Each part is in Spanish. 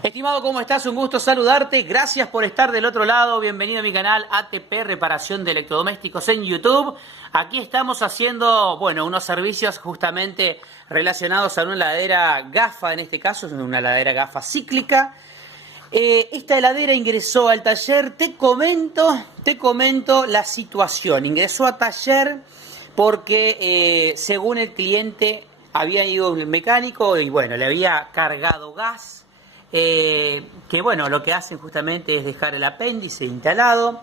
Estimado, ¿cómo estás? Un gusto saludarte. Gracias por estar del otro lado. Bienvenido a mi canal ATP Reparación de Electrodomésticos en YouTube. Aquí estamos haciendo, unos servicios justamente relacionados a una heladera GAFA, en este caso, es una heladera GAFA cíclica. Esta heladera ingresó al taller, te comento la situación. Ingresó a taller porque según el cliente había ido un mecánico y le había cargado gas. Lo que hacen justamente es dejar el apéndice instalado.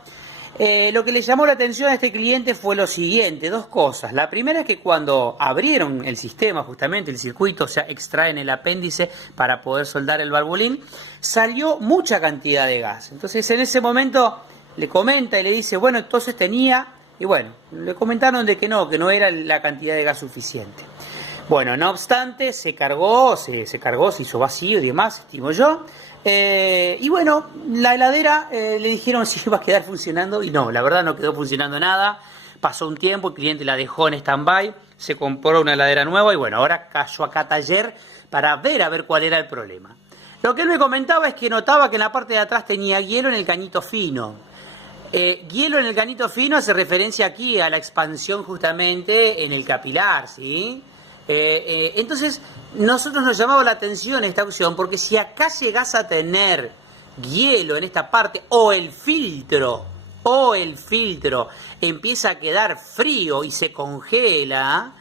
Lo que le llamó la atención a este cliente fue lo siguiente, dos cosas. La primera es que cuando abrieron el sistema, justamente el circuito, o sea, extraen el apéndice para poder soldar el valvulín, salió mucha cantidad de gas. Entonces en ese momento le comenta y le dice, entonces tenía, le comentaron de que no era la cantidad de gas suficiente. No obstante, se cargó, se hizo vacío y demás, estimo yo. La heladera le dijeron si iba a quedar funcionando y no, la verdad no quedó funcionando nada. Pasó un tiempo, el cliente la dejó en stand-by, se compró una heladera nueva y ahora cayó acá a taller para ver cuál era el problema. Lo que él me comentaba es que notaba que en la parte de atrás tenía hielo en el cañito fino. Hielo en el cañito fino hace referencia aquí a la expansión justamente en el capilar, ¿sí? Entonces nosotros nos llamaba la atención esta opción porque si acá llegás a tener hielo en esta parte o el filtro empieza a quedar frío y se congela,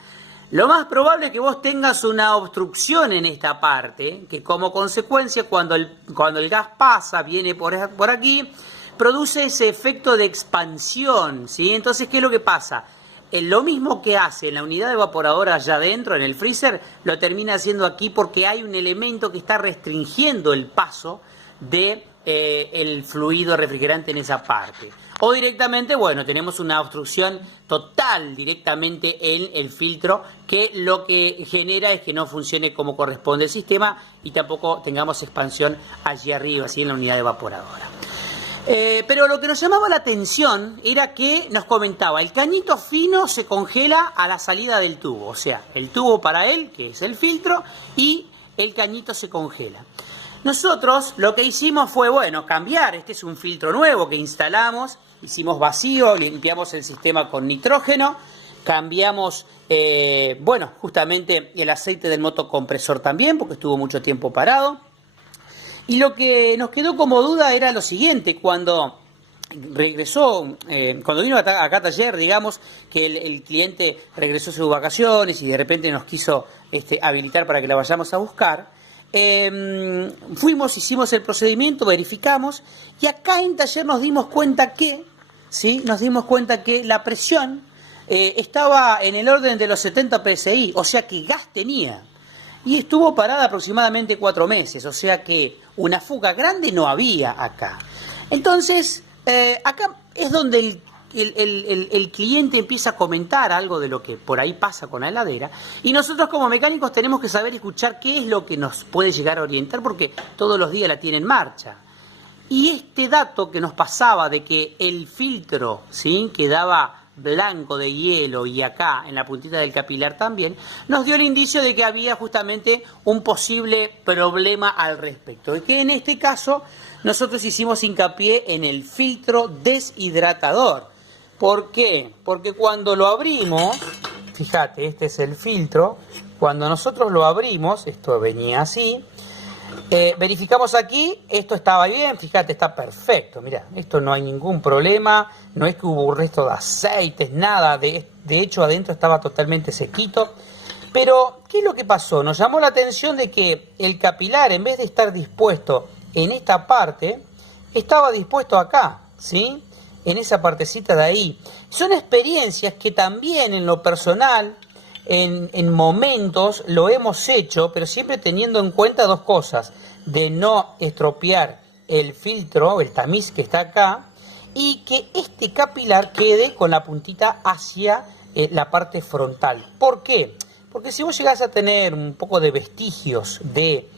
lo más probable es que vos tengas una obstrucción en esta parte que como consecuencia cuando el gas pasa, viene por aquí, produce ese efecto de expansión, ¿sí? Entonces, ¿qué es lo que pasa? Lo mismo que hace en la unidad evaporadora allá adentro, en el freezer, lo termina haciendo aquí porque hay un elemento que está restringiendo el paso de el fluido refrigerante en esa parte. O directamente, tenemos una obstrucción total directamente en el filtro que lo que genera es que no funcione como corresponde el sistema y tampoco tengamos expansión allí arriba, así en la unidad evaporadora. Pero lo que nos llamaba la atención era que nos comentaba, el cañito fino se congela a la salida del tubo, o sea, el tubo para él, que es el filtro, y el cañito se congela. Nosotros lo que hicimos fue, cambiar, este es un filtro nuevo que instalamos, hicimos vacío, limpiamos el sistema con nitrógeno, cambiamos, justamente el aceite del motocompresor también, porque estuvo mucho tiempo parado. Y lo que nos quedó como duda era lo siguiente, cuando regresó, cuando vino acá a taller, digamos, que el cliente regresó de sus vacaciones y de repente nos quiso habilitar para que la vayamos a buscar, hicimos el procedimiento, verificamos, y acá en taller nos dimos cuenta que la presión estaba en el orden de los 70 psi, o sea que gas tenía. Y estuvo parada aproximadamente 4 meses, o sea que una fuga grande no había acá. Entonces, acá es donde el cliente empieza a comentar algo de lo que por ahí pasa con la heladera. Y nosotros como mecánicos tenemos que saber escuchar qué es lo que nos puede llegar a orientar, porque todos los días la tiene en marcha. Y este dato que nos pasaba de que el filtro, ¿sí?, quedaba blanco de hielo y acá en la puntita del capilar también, nos dio el indicio de que había justamente un posible problema al respecto. Y que en este caso nosotros hicimos hincapié en el filtro deshidratador. ¿Por qué? Porque cuando lo abrimos, fíjate, este es el filtro, cuando nosotros lo abrimos, esto venía así, verificamos aquí, esto estaba bien, fíjate, está perfecto, mirá, esto no hay ningún problema, no es que hubo un resto de aceites, nada, de hecho adentro estaba totalmente sequito. Pero, ¿qué es lo que pasó? Nos llamó la atención de que el capilar, en vez de estar dispuesto en esta parte, estaba dispuesto acá, ¿sí?, en esa partecita de ahí. Son experiencias que también en lo personal, en momentos lo hemos hecho, pero siempre teniendo en cuenta dos cosas: de no estropear el filtro, el tamiz que está acá, y que este capilar quede con la puntita hacia la parte frontal. ¿Por qué? Porque si vos llegás a tener un poco de vestigios de,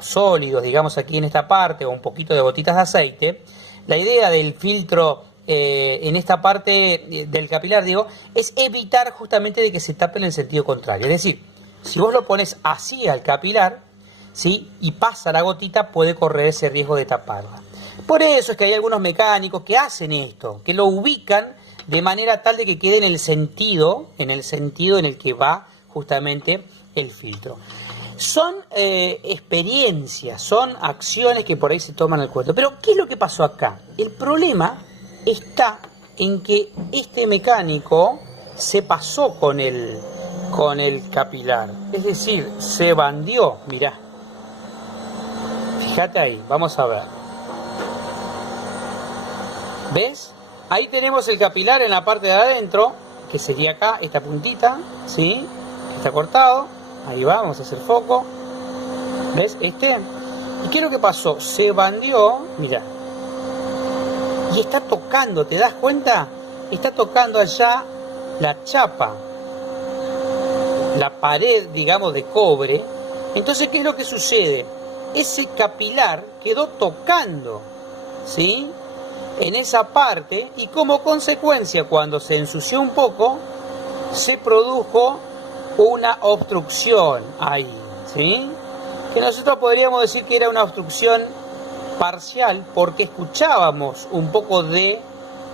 sólidos, digamos aquí en esta parte, o un poquito de gotitas de aceite, la idea del filtro en esta parte del capilar, digo, es evitar justamente de que se tape en el sentido contrario. Es decir, si vos lo pones así al capilar, ¿sí? Y pasa la gotita, puede correr ese riesgo de taparla. Por eso es que hay algunos mecánicos que hacen esto, que lo ubican de manera tal de que quede en el sentido en el que va justamente el filtro. Son experiencias, son acciones que por ahí se toman al cuento. Pero ¿qué es lo que pasó acá? El problema está en que este mecánico se pasó con el capilar. Es decir, se bandió. Mirá. Fíjate ahí, vamos a ver. ¿Ves? Ahí tenemos el capilar en la parte de adentro, que sería acá, esta puntita, ¿sí? Está cortado. Ahí va, vamos a hacer foco. ¿Ves? ¿Y qué es lo que pasó? Se bandió, mira. Y está tocando, ¿te das cuenta? Está tocando allá la chapa, la pared, digamos, de cobre. Entonces, ¿qué es lo que sucede? Ese capilar quedó tocando, ¿sí? En esa parte, y como consecuencia, cuando se ensució un poco, se produjo una obstrucción ahí, ¿sí? Que nosotros podríamos decir que era una obstrucción parcial porque escuchábamos un poco de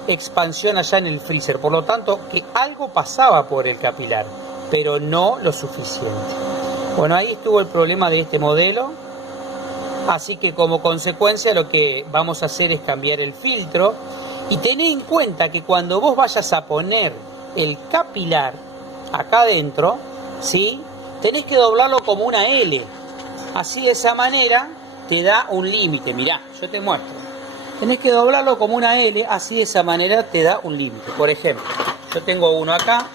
expansión allá en el freezer, por lo tanto que algo pasaba por el capilar, pero no lo suficiente. Bueno, ahí estuvo el problema de este modelo, así que como consecuencia lo que vamos a hacer es cambiar el filtro y tened en cuenta que cuando vos vayas a poner el capilar acá adentro, ¿sí? Tenés que doblarlo como una L. Así, de esa manera te da un límite. Mirá, yo te muestro. Tenés que doblarlo como una L, así de esa manera te da un límite. Por ejemplo, yo tengo uno acá.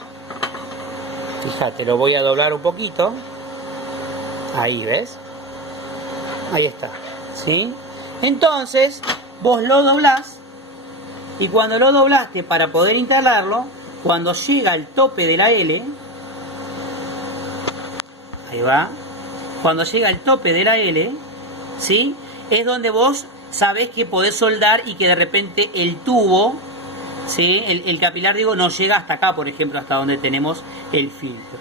Fíjate, lo voy a doblar un poquito. Ahí, ¿ves? Ahí está, ¿sí? Entonces, vos lo doblás. Y cuando lo doblaste para poder instalarlo, cuando llega al tope de la L, ahí va, cuando llega al tope de la L, ¿sí? Es donde vos sabés que podés soldar y que de repente el tubo, ¿sí? El capilar, digo, no llega hasta acá, por ejemplo, hasta donde tenemos el filtro,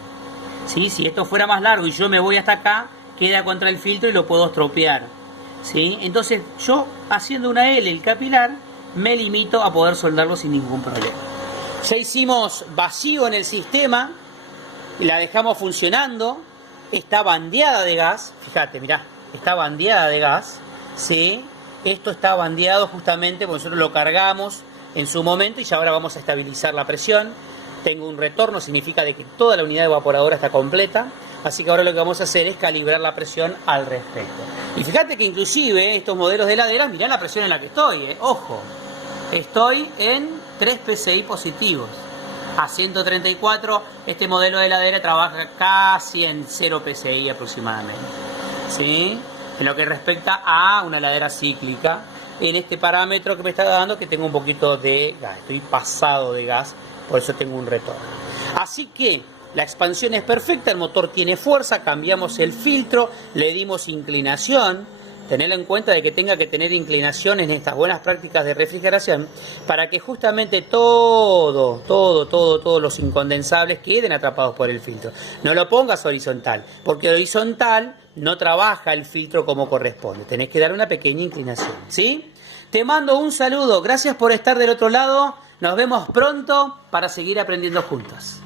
¿sí? Si esto fuera más largo y yo me voy hasta acá, queda contra el filtro y lo puedo estropear, ¿sí? Entonces yo, haciendo una L el capilar, me limito a poder soldarlo sin ningún problema. Ya hicimos vacío en el sistema, la dejamos funcionando, está bandeada de gas, fíjate, mirá, está bandeada de gas, ¿sí? Esto está bandeado justamente porque nosotros lo cargamos en su momento y ya ahora vamos a estabilizar la presión. Tengo un retorno, significa de que toda la unidad evaporadora está completa, así que ahora lo que vamos a hacer es calibrar la presión al respecto. Y fíjate que inclusive estos modelos de heladeras, mirá la presión en la que estoy, ojo, estoy en 3 PSI positivos. A 134, este modelo de heladera trabaja casi en 0 PSI aproximadamente, ¿sí? En lo que respecta a una heladera cíclica, en este parámetro que me está dando que tengo un poquito de gas, estoy pasado de gas, por eso tengo un retorno. Así que la expansión es perfecta, el motor tiene fuerza, cambiamos el filtro, le dimos inclinación. Tenerlo en cuenta de que tenga que tener inclinación en estas buenas prácticas de refrigeración para que justamente todos los incondensables queden atrapados por el filtro. No lo pongas horizontal, porque horizontal no trabaja el filtro como corresponde. Tenés que dar una pequeña inclinación, ¿sí? Te mando un saludo, gracias por estar del otro lado. Nos vemos pronto para seguir aprendiendo juntos.